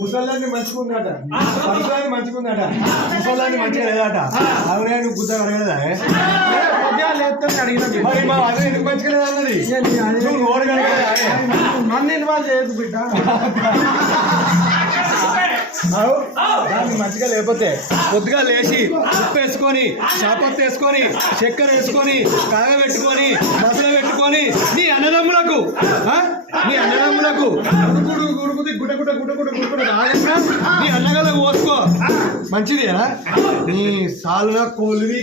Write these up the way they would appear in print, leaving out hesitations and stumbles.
ముసలాన్ని మంచుకుందట ముసలాన్ని మంచుకుందట ముసలాన్ని మంచిగా లేదట అవునే నువ్వు గుద్ద అడగలేదా మరి మా అదే ఎందుకు మంచిగా లేదన్నది నన్ను ఇన్వాల్వ్ చేయదు బిడ్డ దాన్ని మంచిగా లేకపోతే పొద్దుగా లేచి ఉప్పు వేసుకొని చాపత్తి వేసుకొని చక్కెర వేసుకొని కాగబెట్టుకొని మసలు పెట్టుకొని నీ అన్నదమ్ములకు గుడుకుది గుడ్డ నీ అన్నగాలకు పోసుకో మంచిదేనా నీ సాలున కోల్వి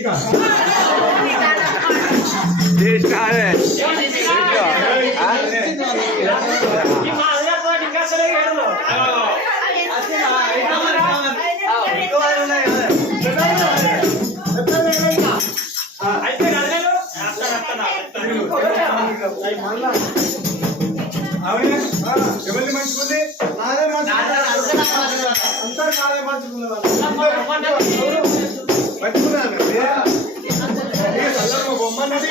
ఎవరిని మంచుకుంది అంతా నాదే మంచుకున్నాను బొమ్మన్నది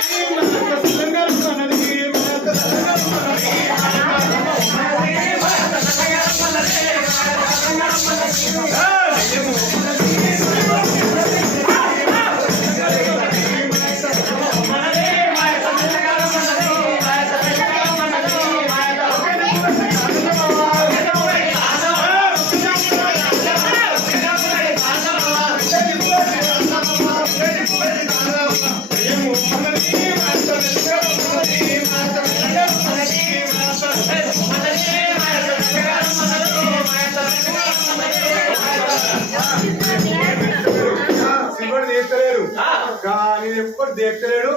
ఎప్పుడు దేక్తలేడు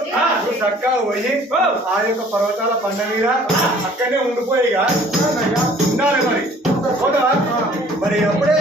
చక్కగా పోయి ఆ యొక్క పర్వతాల పండ మీద అక్కడనే ఉండిపోయిగా ఉండాలి మరి మరి అప్పుడే